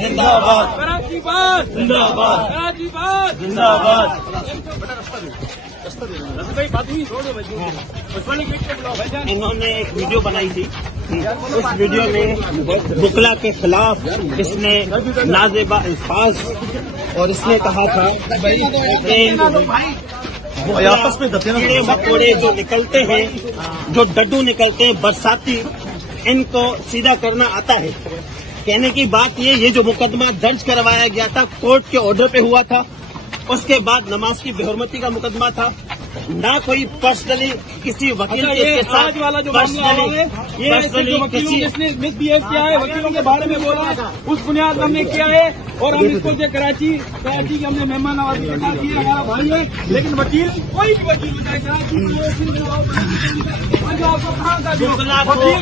जिंदाबाद कराची बात जिंदाबाद कराची बात जिंदाबाद भाई बात हुई छोड़ो भाई उस्मानी गेट पे बुलाओ भाईजान। इन्होंने एक वीडियो बनाई थी। उस वीडियो में बुकला के खिलाफ इसने नाजेबा अल्फाज और इसने कहा था कि आपस में कीड़े मकोड़े जो निकलते हैं, जो डड्डू निकलते हैं बरसाती, इनको सीधा करना आता है। कहने की बात ये जो मुकदमा दर्ज करवाया गया था कोर्ट के ऑर्डर पे हुआ था, उसके बाद नमाज की बेहुरमती का मुकदमा था। ना कोई पर्सनली किसी वकील के साथ आज वाला जो मामला हुआ है ये जो वकीलों जिसने मिसबिहेव किया है, वकीलों के बारे में बोला, उस बुनियाद पर हमने किया है। और हम इसको से कराची की हमने मेहमान नवाजी की हमारा भाई है, लेकिन वकील कोई भी वकील वकील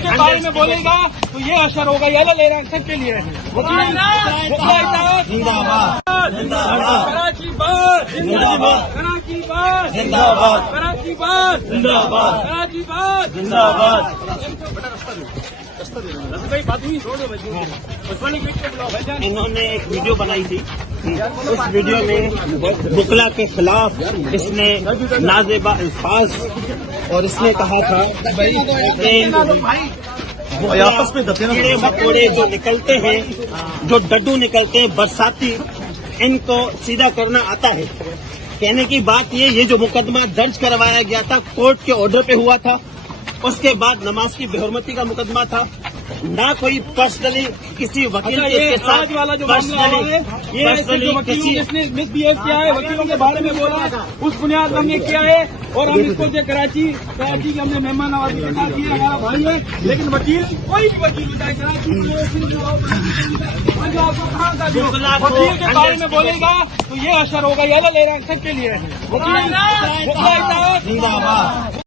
के बारे में बोलेगा तो ये असर होगा। ये ले रहा है सबके लिए कराची बात जिंदाबाद कराची बात जिंदाबाद कराची बात जिंदाबाद कराची बात जिंदाबाद भाई बात हुई छोड़ो भाई उस्मानी गेट पे बुलाओ भाईजान। इन्होंने एक वीडियो बनाई थी। उस वीडियो में बुकला के खिलाफ इसने नाजेबा अल्फाज और इसने कहा था कि आपस में कीड़े मकोड़े जो निकलते हैं, जो डड्डू निकलते हैं बरसाती, इनको सीधा करना आता है। कहने की बात ये जो मुकदमा दर्ज करवाया गया था कोर्ट के ऑर्डर पे हुआ था, उसके बाद नमाज की बेहुरमती का मुकदमा था। ना कोई पर्सनली किसी वकील के साथ आज वाला जो मामला हुआ है ये जो वकीलों जिसने मिसबिहेव किया है, वकीलों के बारे में बोला, उस बुनियाद पर हमने किया है। और हम इसको से कराची की हमने मेहमान नवाजी की हमारा भाई है, लेकिन वकील कोई भी वकील वकील के बारे में बोलेगा तो ये असर होगा। ये ले रहा है सबके लिए जिंदाबाद